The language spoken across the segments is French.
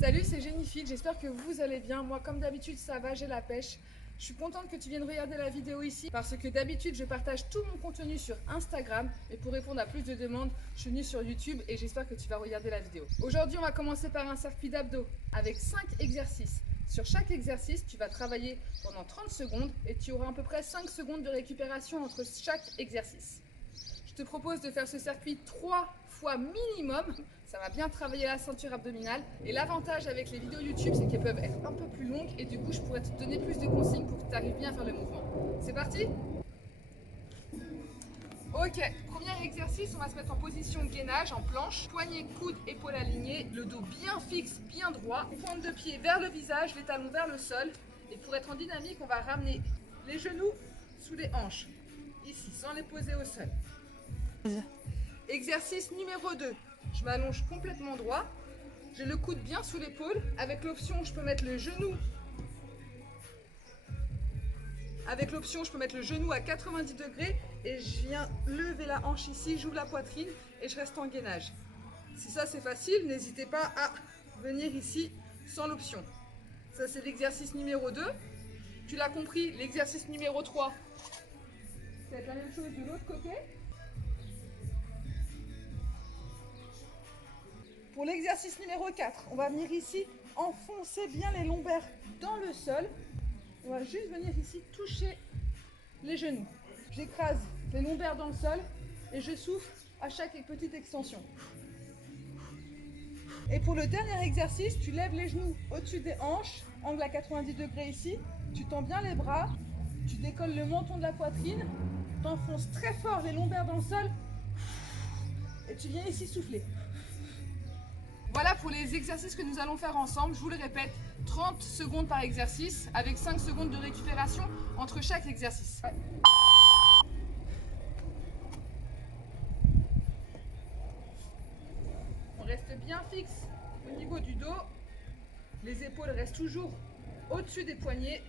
Salut, c'est Jennifer, j'espère que vous allez bien. Moi, comme d'habitude, ça va, j'ai la pêche. Je suis contente que tu viennes regarder la vidéo ici parce que d'habitude, je partage tout mon contenu sur Instagram. Et pour répondre à plus de demandes, je suis venue sur YouTube et j'espère que tu vas regarder la vidéo. Aujourd'hui, on va commencer par un circuit d'abdos avec 5 exercices. Sur chaque exercice, tu vas travailler pendant 30 secondes et tu auras à peu près 5 secondes de récupération entre chaque exercice. Je te propose de faire ce circuit 3 fois minimum. Ça va bien travailler la ceinture abdominale. Et l'avantage avec les vidéos YouTube, c'est qu'elles peuvent être un peu plus longues et du coup, je pourrais te donner plus de consignes pour que tu arrives bien à faire le mouvement. C'est parti? Ok, premier exercice, on va se mettre en position gainage, en planche, poignets, coudes, épaules alignées, le dos bien fixe, bien droit, pointe de pied vers le visage, les talons vers le sol. Et pour être en dynamique, on va ramener les genoux sous les hanches, ici, sans les poser au sol. Exercice numéro 2, je m'allonge complètement droit, j'ai le coude bien sous l'épaule, avec l'option je peux mettre le genou à 90 degrés et je viens lever la hanche ici, j'ouvre la poitrine et je reste en gainage. Si ça c'est facile, n'hésitez pas à venir ici sans l'option. Ça c'est l'exercice numéro 2. Tu l'as compris, l'exercice numéro 3, c'est la même chose de l'autre côté. Pour l'exercice numéro 4, on va venir ici enfoncer bien les lombaires dans le sol. On va juste venir ici toucher les genoux. J'écrase les lombaires dans le sol et je souffle à chaque petite extension. Et pour le dernier exercice, tu lèves les genoux au-dessus des hanches, angle à 90 degrés ici. Tu tends bien les bras, tu décolles le menton de la poitrine, tu enfonces très fort les lombaires dans le sol et tu viens ici souffler. Voilà pour les exercices que nous allons faire ensemble. Je vous le répète, 30 secondes par exercice avec 5 secondes de récupération entre chaque exercice. Ouais. On reste bien fixe au niveau du dos. Les épaules restent toujours au-dessus des poignets.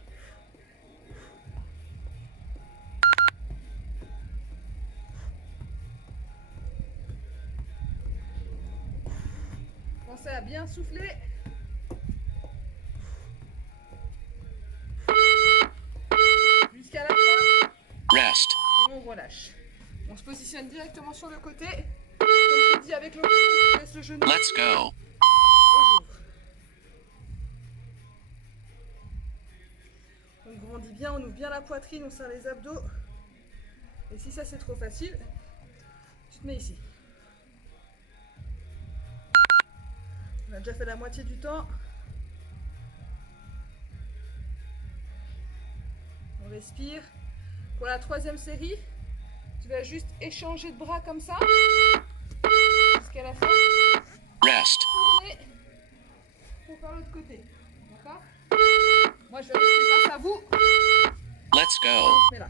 Pensez à bien souffler. Jusqu'à la fin. Rest. Et on relâche. On se positionne directement sur le côté. Comme je dis avec l'option, je laisse le genou. Let's go. Et j'ouvre. On grandit bien, on ouvre bien la poitrine, on serre les abdos. Et si ça c'est trop facile, tu te mets ici. On a déjà fait la moitié du temps. On respire. Pour la troisième série, tu vas juste échanger de bras comme ça. Jusqu'à la fin. Rest. Tourner pour faire l'autre côté. D'accord? Moi je vais rester face à vous. Let's go. Mais là.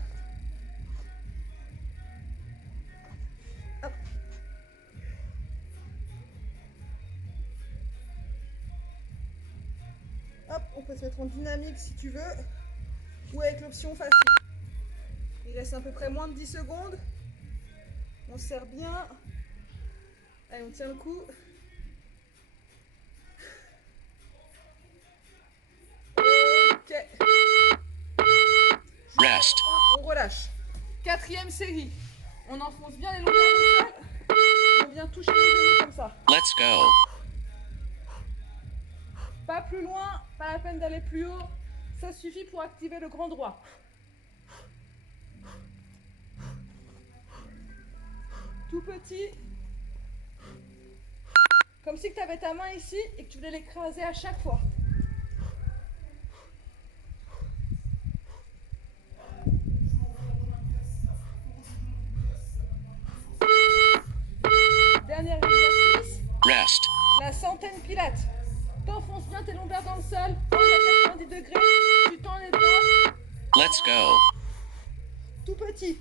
Hop. Hop, on peut se mettre en dynamique si tu veux. Ou avec l'option facile. Il reste à peu près moins de 10 secondes. On se serre bien. Allez, on tient le coup. Ok. Rest. On relâche. Quatrième série. On enfonce bien les lombaires au sol. Et on vient toucher les genoux comme ça. Let's go. Pas plus loin, pas la peine d'aller plus haut. Ça suffit pour activer le grand droit. Tout petit. Comme si tu avais ta main ici et que tu voulais l'écraser à chaque fois. Dernier exercice. Rest. La centaine pilates. T'enfonces bien tes lombaires dans le sol. Angle à 90 degrés. Tu tends les bras. Let's go. Tout petit.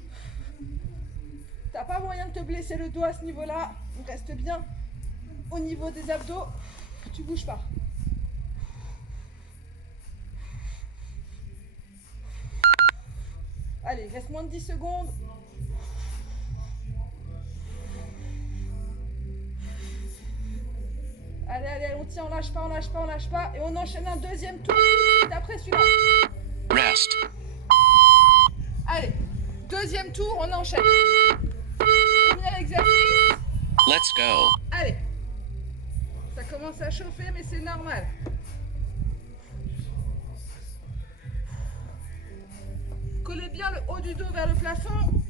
T'as pas moyen de te blesser le dos à ce niveau-là. On reste bien au niveau des abdos. Tu bouges pas. Allez, il reste moins de 10 secondes. Allez, allez, on tient, on lâche pas, on lâche pas, on lâche pas. Et on enchaîne un deuxième tour après celui-là. Rest. Allez, deuxième tour, on enchaîne. Premier exercice. Let's go. Allez. Ça commence à chauffer, mais c'est normal. Collez bien le haut du dos vers le plafond.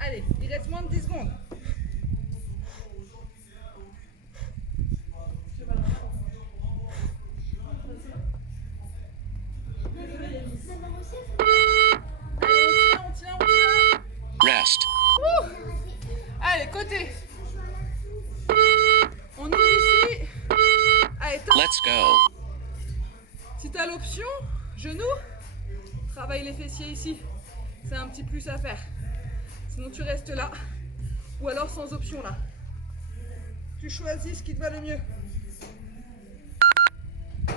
Allez, il reste moins de 10 secondes. Allez, on tient. Rest. Ouh. Allez, côté. On ouvre ici. Allez, top. Let's go. Si tu as l'option, genou, travaille les fessiers ici. C'est un petit plus à faire. Sinon tu restes là. Ou alors sans option là. Tu choisis ce qui te va le mieux.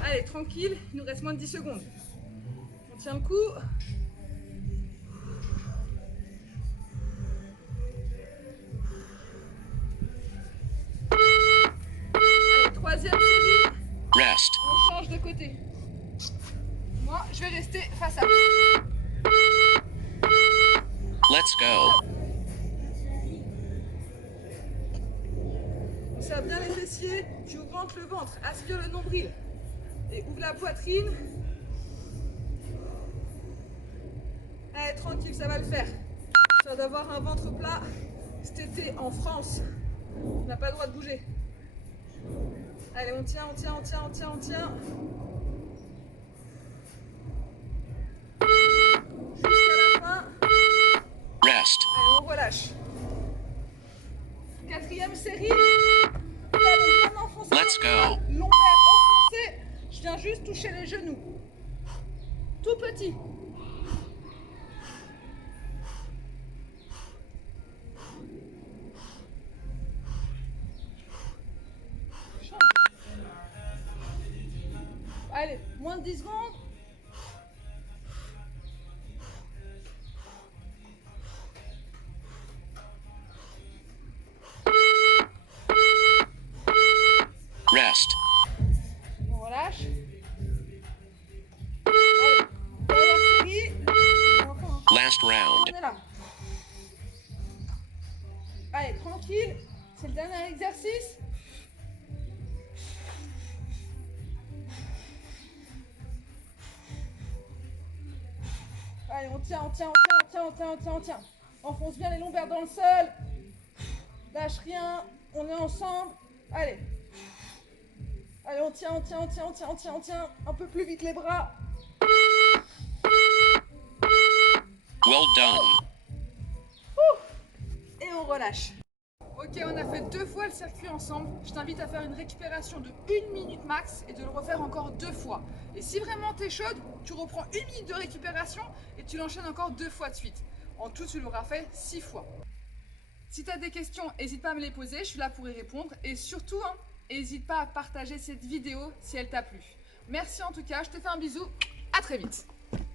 Allez, tranquille, il nous reste moins de 10 secondes. On tient le coup. Allez, troisième série. Rest. On change de côté. Moi, je vais rester face à vous. Let's go. On serre bien les fessiers, tu augmentes le ventre, aspire le nombril et ouvre la poitrine. Allez, tranquille, ça va le faire. Ça d'avoir un ventre plat cet été en France. On n'a pas le droit de bouger. Allez, on tient. Jusqu'à la fin. Rest. Allez, on relâche. Quatrième série. Allez, bien enfoncé. Let's go. Lombaire enfoncé. Je viens juste toucher les genoux. Tout petit. Change. Allez, moins de 10 secondes. Rest. On relâche. Allez, dernière série. Last round. On est là. Allez, tranquille. C'est le dernier exercice. Allez, on tient. Enfonce bien les lombaires dans le sol. Lâche rien. On est ensemble. Allez. Allez, on tient. Un peu plus vite les bras. Well done. Et on relâche. Ok, on a fait 2 fois le circuit ensemble. Je t'invite à faire une récupération de 1 minute max et de le refaire encore 2 fois. Et si vraiment t'es chaude, tu reprends 1 minute de récupération et tu l'enchaînes encore 2 fois de suite. En tout, tu l'auras fait 6 fois. Si tu as des questions, n'hésite pas à me les poser, je suis là pour y répondre. Et surtout, n'hésite pas à partager cette vidéo si elle t'a plu. Merci en tout cas, je te fais un bisou, à très vite.